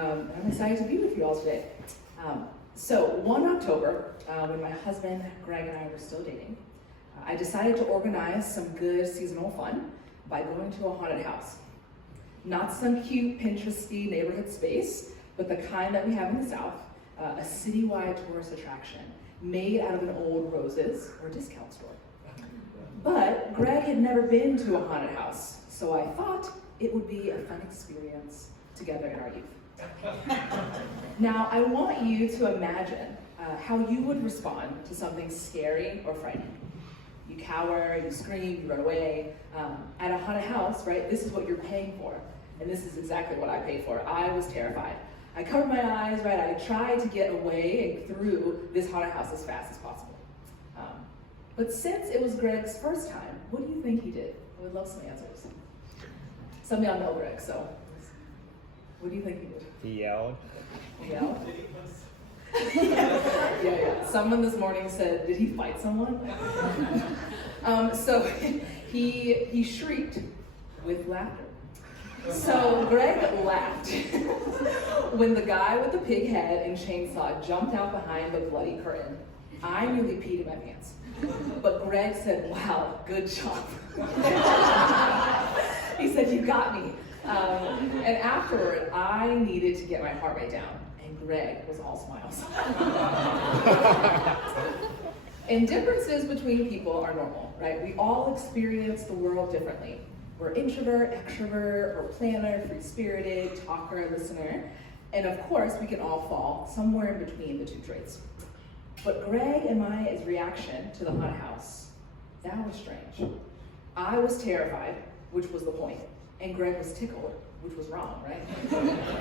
and I'm excited to be with you all today. So 1 October, when my husband Greg and I were still dating, I decided to organize some good seasonal fun by going to a haunted house. Not some cute Pinteresty neighborhood space, but the kind that we have in the South, a citywide tourist attraction made out of an old Roses or discount store. But Greg had never been to a haunted house, so I thought it would be a fun experience together in our youth. Now, I want you to imagine how you would respond to something scary or frightening. You cower, you scream, you run away. At a haunted house, right, this is what you're paying for. And this is exactly what I paid for. I was terrified. I covered my eyes, right, I tried to get away and through this haunted house as fast as possible. But since it was Greg's first time, what do you think he did? I would love some answers. Some of y'all know Greg, so what do you think he did? He yelled. He yelled? Yeah. Someone this morning said, did he fight someone? So he shrieked with laughter. So Greg laughed when the guy with the pig head and chainsaw jumped out behind the bloody curtain. I nearly peed in my pants. But Greg said, wow, good job. He said, you got me. And afterward, I needed to get my heart rate down, and Greg was all smiles. And differences between people are normal, right? We all experience the world differently. We're introvert, extrovert, or planner, free-spirited, talker, listener. And of course, we can all fall somewhere in between the two traits. But Greg and my reaction to the haunted house, that was strange. I was terrified, which was the point, and Greg was tickled, which was wrong, right?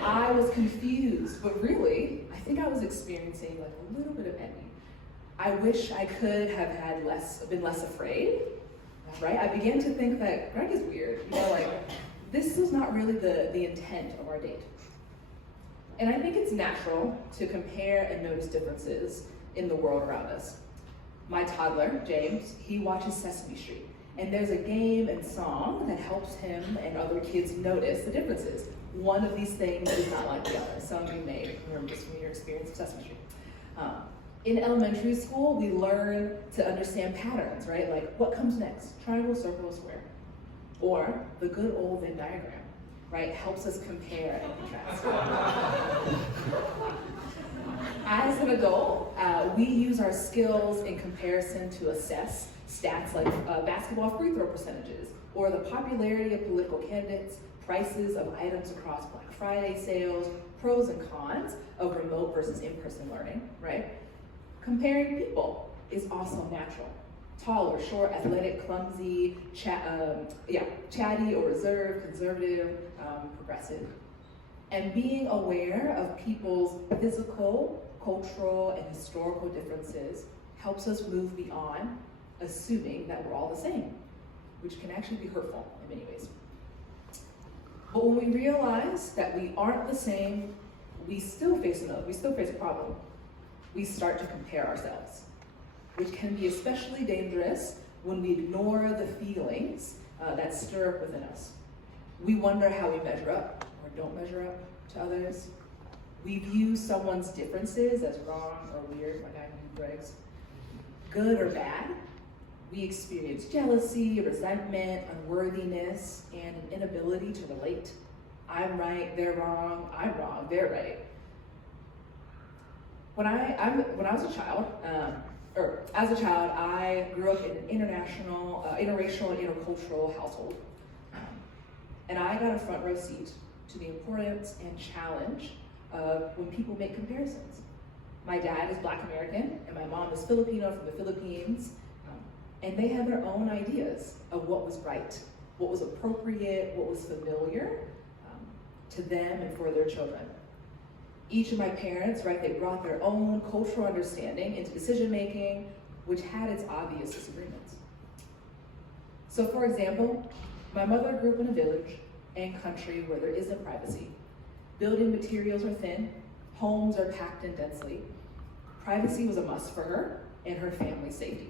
I was confused, but really, I think I was experiencing like a little bit of envy. I wish I could have been less afraid, right? I began to think that Greg is weird, this is not really the intent of our date. And I think it's natural to compare and notice differences in the world around us. My toddler, James, he watches Sesame Street, and there's a game and song that helps him and other kids notice the differences. One of these things is not like the other. Some of you may remember this from your experience of Sesame Street. In elementary school, we learn to understand patterns, right? Like what comes next? Triangle, circle, square. Or the good old Venn diagram, right? Helps us compare and contrast. As an adult, we use our skills in comparison to assess stats like basketball free throw percentages, or the popularity of political candidates, prices of items across Black Friday sales, pros and cons of remote versus in-person learning, right? Comparing people is also natural. Tall or short, athletic, clumsy, chatty or reserved, conservative, progressive. And being aware of people's physical, cultural, and historical differences helps us move beyond assuming that we're all the same, which can actually be hurtful in many ways. But when we realize that we aren't the same, we still face a problem. We start to compare ourselves, which can be especially dangerous when we ignore the feelings that stir up within us. We wonder how we measure up or don't measure up to others. We view someone's differences as wrong or weird, like I do Greg's. Good or bad, we experience jealousy, resentment, unworthiness, and an inability to relate. I'm right, they're wrong, I'm wrong, they're right. When I was a child, I grew up in an international, interracial, and intercultural household. And I got a front row seat to the importance and challenge of when people make comparisons. My dad is Black American, and my mom is Filipino from the Philippines, and they have their own ideas of what was right, what was appropriate, what was familiar to them and for their children. Each of my parents, right, they brought their own cultural understanding into decision-making, which had its obvious disagreements. So for example, my mother grew up in a village and country where there isn't privacy. Building materials are thin, homes are packed in densely. Privacy was a must for her and her family's safety.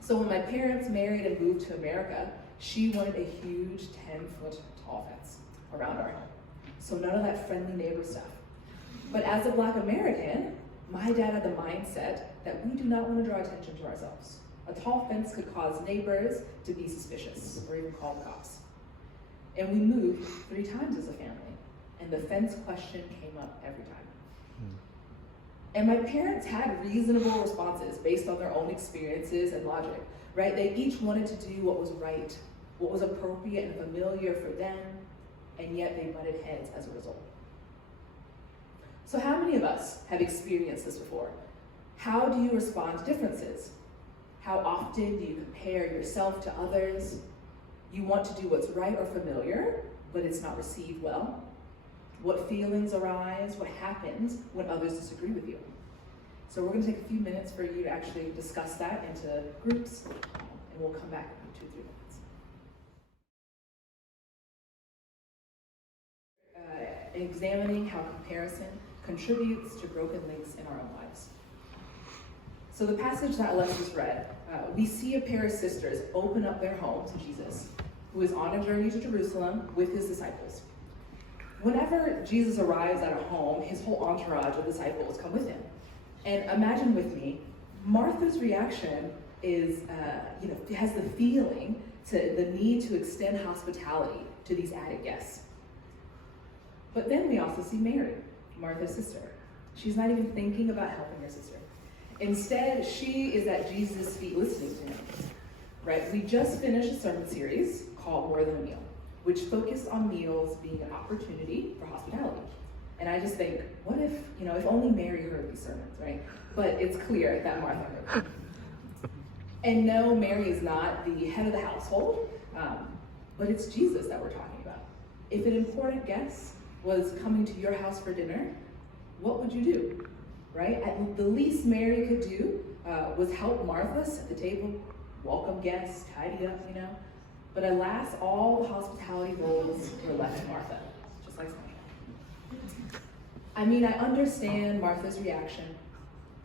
So when my parents married and moved to America, she wanted a huge 10-foot tall fence around our home. So none of that friendly neighbor stuff. But as a Black American, my dad had the mindset that we do not want to draw attention to ourselves. A tall fence could cause neighbors to be suspicious or even call the cops. And we moved 3 times as a family, and the fence question came up every time. And my parents had reasonable responses based on their own experiences and logic, right? They each wanted to do what was right, what was appropriate and familiar for them, and yet they butted heads as a result. So how many of us have experienced this before? How do you respond to differences? How often do you compare yourself to others? You want to do what's right or familiar, but it's not received well. What feelings arise? What happens when others disagree with you? So we're going to take a few minutes for you to actually discuss that into groups, and we'll come back in 2-3 minutes. Examining how comparison contributes to broken links in our own lives. So the passage that Alexis read, we see a pair of sisters open up their home to Jesus, who is on a journey to Jerusalem with his disciples. Whenever Jesus arrives at a home, his whole entourage of disciples come with him. And imagine with me, Martha's reaction is, has the feeling to the need to extend hospitality to these added guests. But then we also see Mary, Martha's sister. She's not even thinking about helping her sister. Instead, she is at Jesus' feet listening to him, right? We just finished a sermon series called More Than a Meal, which focused on meals being an opportunity for hospitality. And I just think, what if, if only Mary heard these sermons, right? But it's clear that Martha heard them. And no, Mary is not the head of the household, but it's Jesus that we're talking about. If an important guest was coming to your house for dinner, what would you do, right? The least Mary could do was help Martha set the table, welcome guests, tidy up, But alas, all the hospitality roles were left to Martha, just like Sandra. I mean, I understand Martha's reaction.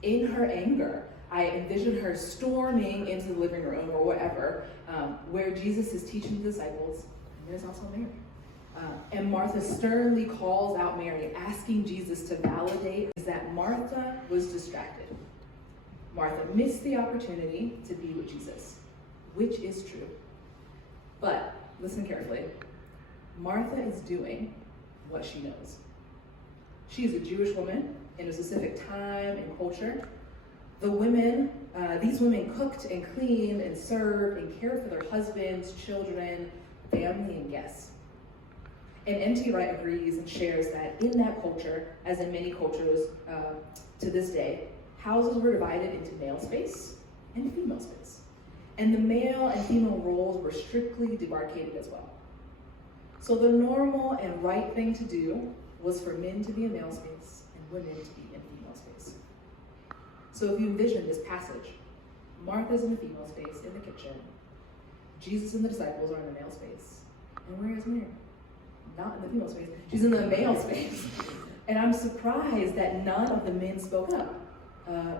In her anger, I envision her storming into the living room or whatever, where Jesus is teaching the disciples, and there's also Mary. And Martha sternly calls out Mary, asking Jesus to validate that Martha was distracted. Martha missed the opportunity to be with Jesus, which is true. But listen carefully. Martha is doing what she knows. She is a Jewish woman in a specific time and culture. These women cooked and cleaned and served and cared for their husbands, children, family, and guests. And N.T. Wright agrees and shares that in that culture, as in many cultures to this day, houses were divided into male space and female space. And the male and female roles were strictly demarcated as well. So the normal and right thing to do was for men to be in male space and women to be in female space. So if you envision this passage, Martha's in the female space in the kitchen, Jesus and the disciples are in the male space, and where is Mary? Not in the female space, she's in the male space. And I'm surprised that none of the men spoke up.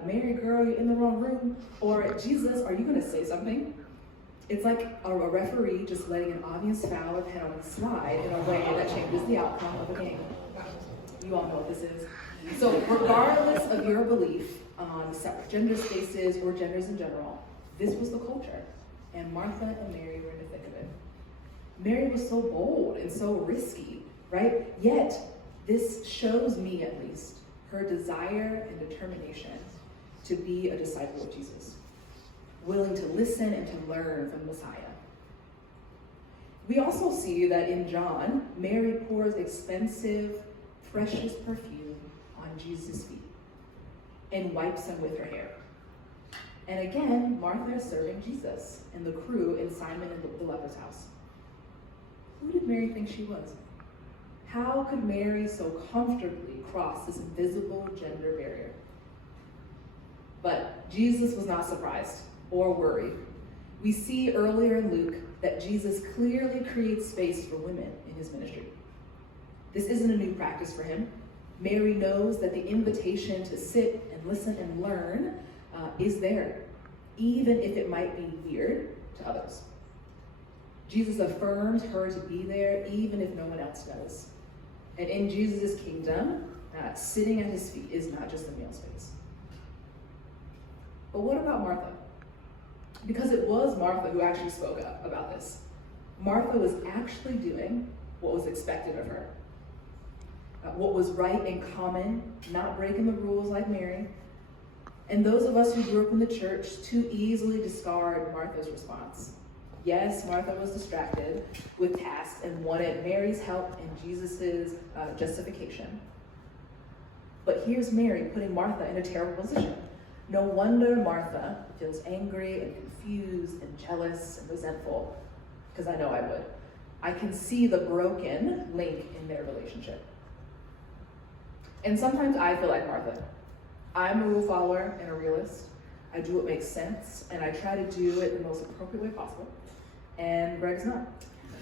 Mary, girl, you're in the wrong room. Or, Jesus, are you gonna say something? It's like a referee just letting an obvious foul or penalty slide in a way that changes the outcome of a game. You all know what this is. So regardless of your belief on separate gender spaces or genders in general, this was the culture. And Martha and Mary were in the thick of it. Mary was so bold and so risky, right? Yet, this shows me at least her desire and determination to be a disciple of Jesus, willing to listen and to learn from the Messiah. We also see that in John, Mary pours expensive, precious perfume on Jesus' feet and wipes them with her hair. And again, Martha is serving Jesus and the crew in Simon and the leper's house. Who did Mary think she was? How could Mary so comfortably cross this invisible gender barrier? But Jesus was not surprised or worried. We see earlier in Luke that Jesus clearly creates space for women in his ministry. This isn't a new practice for him. Mary knows that the invitation to sit and listen and learn is there, even if it might be weird to others. Jesus affirms her to be there, even if no one else does. And in Jesus' kingdom, sitting at his feet is not just a meal space. But what about Martha? Because it was Martha who actually spoke up about this. Martha was actually doing what was expected of her. What was right and common, not breaking the rules like Mary. And those of us who grew up in the church too easily discard Martha's response. Yes, Martha was distracted with tasks and wanted Mary's help and Jesus' justification. But here's Mary putting Martha in a terrible position. No wonder Martha feels angry and confused and jealous and resentful, because I know I would. I can see the broken link in their relationship. And sometimes I feel like Martha. I'm a rule follower and a realist. I do what makes sense, and I try to do it the most appropriate way possible. And Greg's not.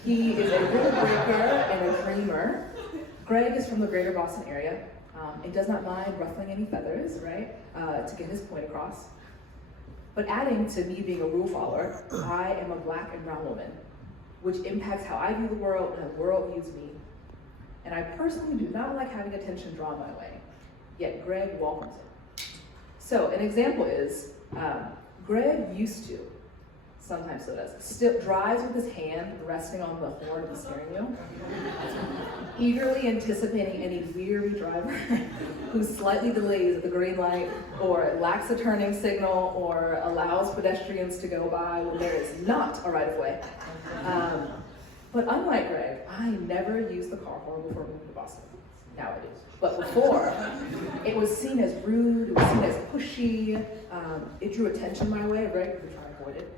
He is a rule breaker and a dreamer. Greg is from the greater Boston area and does not mind ruffling any feathers, right, to get his point across. But adding to me being a rule follower, I am a Black and brown woman, which impacts how I view the world and how the world views me. And I personally do not like having attention drawn my way, yet Greg welcomes it. So an example is, Greg used to, sometimes still does, still drives with his hand resting on the horn of the steering wheel, eagerly anticipating any weary driver who slightly delays at the green light or lacks a turning signal or allows pedestrians to go by when there is not a right of way. But unlike Greg, I never used the car horn before moving to Boston. Now I do. But before, it was seen as rude, it was seen as pushy, it drew attention my way. Greg was trying to avoid it.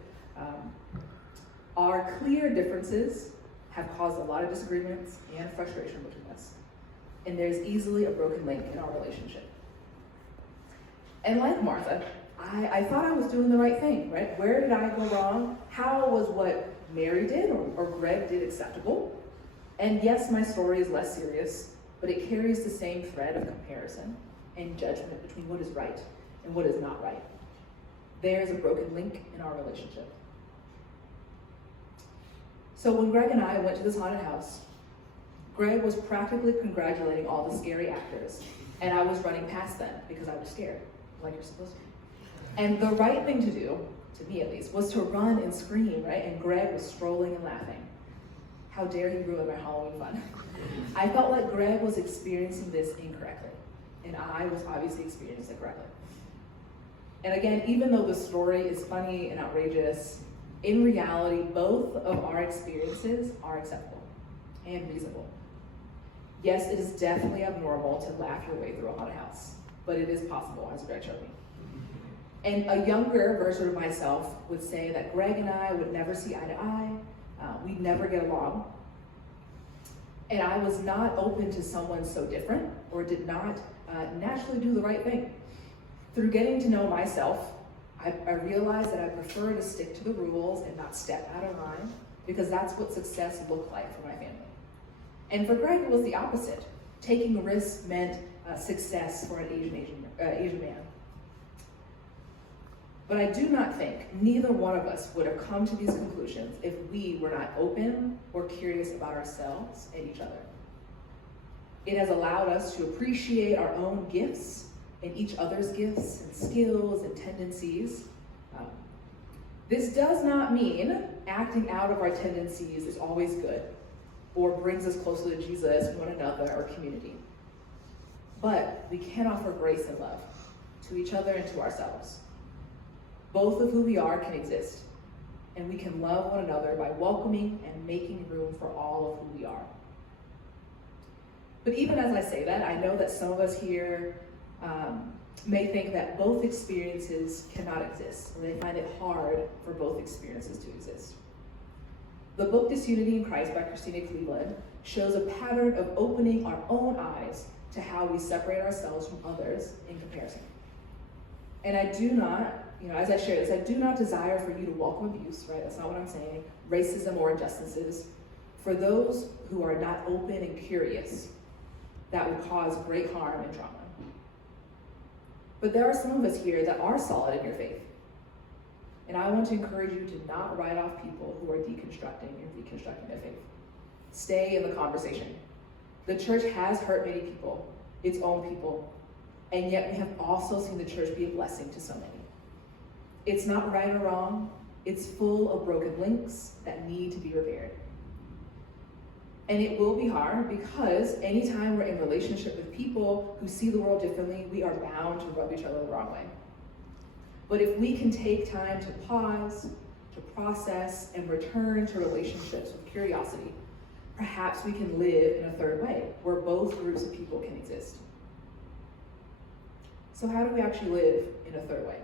Our clear differences have caused a lot of disagreements and frustration between us. And there's easily a broken link in our relationship. And like Martha, I thought I was doing the right thing, right? Where did I go wrong? How was what Mary did or Greg did acceptable? And yes, my story is less serious, but it carries the same thread of comparison and judgment between what is right and what is not right. There's a broken link in our relationship. So when Greg and I went to this haunted house, Greg was practically congratulating all the scary actors, and I was running past them because I was scared, like you're supposed to be. And the right thing to do, to me at least, was to run and scream, right? And Greg was strolling and laughing. How dare he ruin my Halloween fun? I felt like Greg was experiencing this incorrectly, and I was obviously experiencing it correctly. And again, even though the story is funny and outrageous, in reality, both of our experiences are acceptable and reasonable. Yes, it is definitely abnormal to laugh your way through a haunted house, but it is possible, as Greg showed me. And a younger version of myself would say that Greg and I would never see eye to eye, we'd never get along. And I was not open to someone so different or did not naturally do the right thing. Through getting to know myself, I realized that I prefer to stick to the rules and not step out of line because that's what success looked like for my family. And for Greg, it was the opposite. Taking risks meant success for an Asian man. But I do not think neither one of us would have come to these conclusions if we were not open or curious about ourselves and each other. It has allowed us to appreciate our own gifts and each other's gifts and skills and tendencies. This does not mean acting out of our tendencies is always good or brings us closer to Jesus, one another, or community. But we can offer grace and love to each other and to ourselves. Both of who we are can exist, and we can love one another by welcoming and making room for all of who we are. But even as I say that, I know that some of us here may think that both experiences cannot exist, and they find it hard for both experiences to exist. The book Disunity in Christ by Christina Cleveland shows a pattern of opening our own eyes to how we separate ourselves from others in comparison. And I do not, as I share this, I do not desire for you to welcome abuse, right? That's not what I'm saying. Racism or injustices. For those who are not open and curious, that would cause great harm and trauma. But there are some of us here that are solid in your faith. And I want to encourage you to not write off people who are deconstructing and reconstructing their faith. Stay in the conversation. The church has hurt many people, its own people, and yet we have also seen the church be a blessing to so many. It's not right or wrong. It's full of broken links that need to be repaired. And it will be hard because anytime we're in relationship with people who see the world differently, we are bound to rub each other the wrong way. But if we can take time to pause, to process, and return to relationships with curiosity, perhaps we can live in a third way where both groups of people can exist. So how do we actually live in a third way?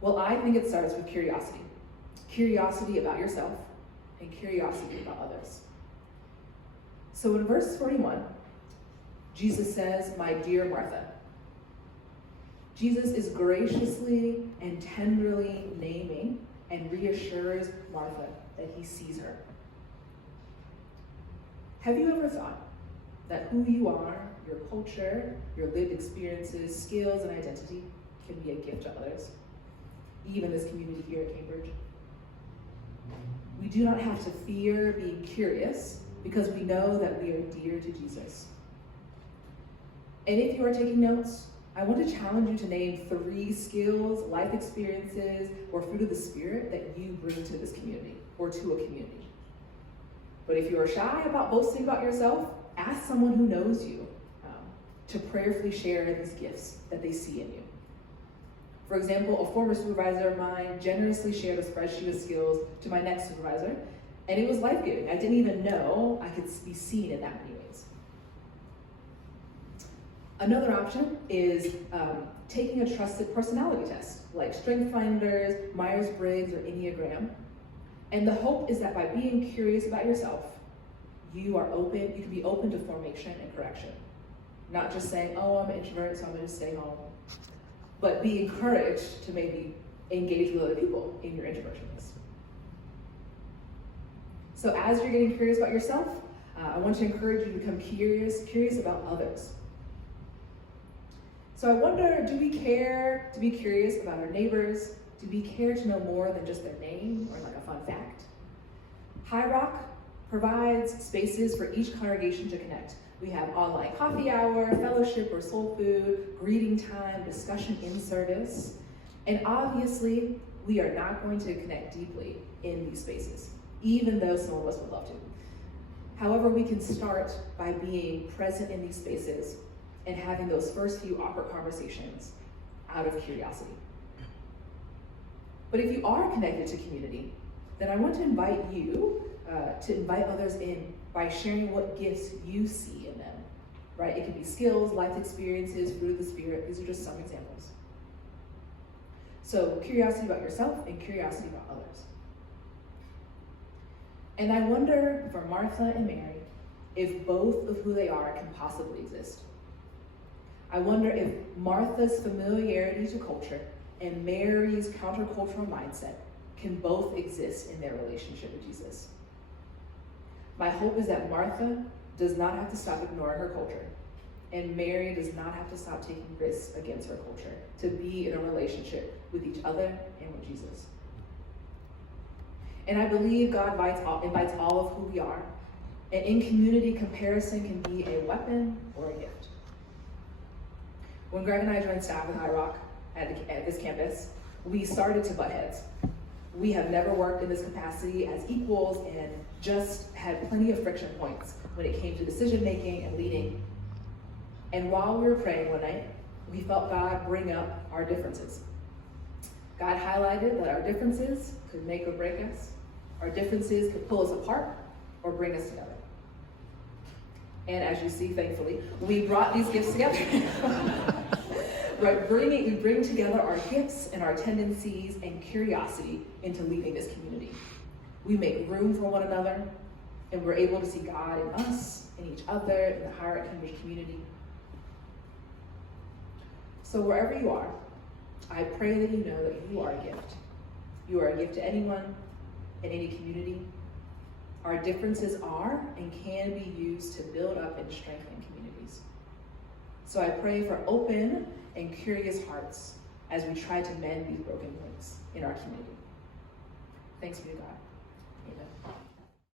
Well, I think it starts with curiosity. Curiosity about yourself and curiosity about others. So in verse 41, Jesus says, "My dear Martha." Jesus is graciously and tenderly naming and reassures Martha that he sees her. Have you ever thought that who you are, your culture, your lived experiences, skills, and identity can be a gift to others? Even this community here at Cambridge. We do not have to fear being curious because we know that we are dear to Jesus. And if you are taking notes, I want to challenge you to name 3 skills, life experiences, or fruit of the Spirit that you bring to this community or to a community. But if you are shy about boasting about yourself, ask someone who knows you to prayerfully share these gifts that they see in you. For example, a former supervisor of mine generously shared a spreadsheet of skills to my next supervisor, and it was life-giving. I didn't even know I could be seen in that many ways. Another option is taking a trusted personality test, like StrengthsFinders, Myers-Briggs, or Enneagram. And the hope is that by being curious about yourself, you can be open to formation and correction. Not just saying, oh, I'm an introvert, so I'm gonna stay home. But be encouraged to maybe engage with other people in your introversions. So as you're getting curious about yourself, I want to encourage you to become curious about others. So I wonder, do we care to be curious about our neighbors? Do we care to know more than just their name or like a fun fact? High Rock provides spaces for each congregation to connect. We have online coffee hour, fellowship or soul food, greeting time, discussion in service. And obviously, we are not going to connect deeply in these spaces, even though some of us would love to. However, we can start by being present in these spaces and having those first few awkward conversations out of curiosity. But if you are connected to community, then I want to invite you to invite others in by sharing what gifts you see in them, right? It can be skills, life experiences, fruit of the Spirit. These are just some examples. So curiosity about yourself and curiosity about others. And I wonder for Martha and Mary if both of who they are can possibly exist. I wonder if Martha's familiarity to culture and Mary's countercultural mindset can both exist in their relationship with Jesus. My hope is that Martha does not have to stop ignoring her culture, and Mary does not have to stop taking risks against her culture to be in a relationship with each other and with Jesus. And I believe God invites all of who we are, and in community, comparison can be a weapon or a gift. When Greg and I joined staff with High Rock at this campus, we started to butt heads. We have never worked in this capacity as equals and just had plenty of friction points when it came to decision making and leading. And while we were praying one night, we felt God bring up our differences. God highlighted that our differences could make or break us. Our differences could pull us apart or bring us together. And as you see, thankfully, we brought these gifts together. Right, we bring together our gifts and our tendencies and curiosity into leading this community. We make room for one another, and we're able to see God in us, in each other, in the High Rock Cambridge community. So wherever you are, I pray that you know that you are a gift. You are a gift to anyone, in any community. Our differences are and can be used to build up and strengthen communities. So I pray for open and curious hearts as we try to mend these broken links in our community. Thanks be to God.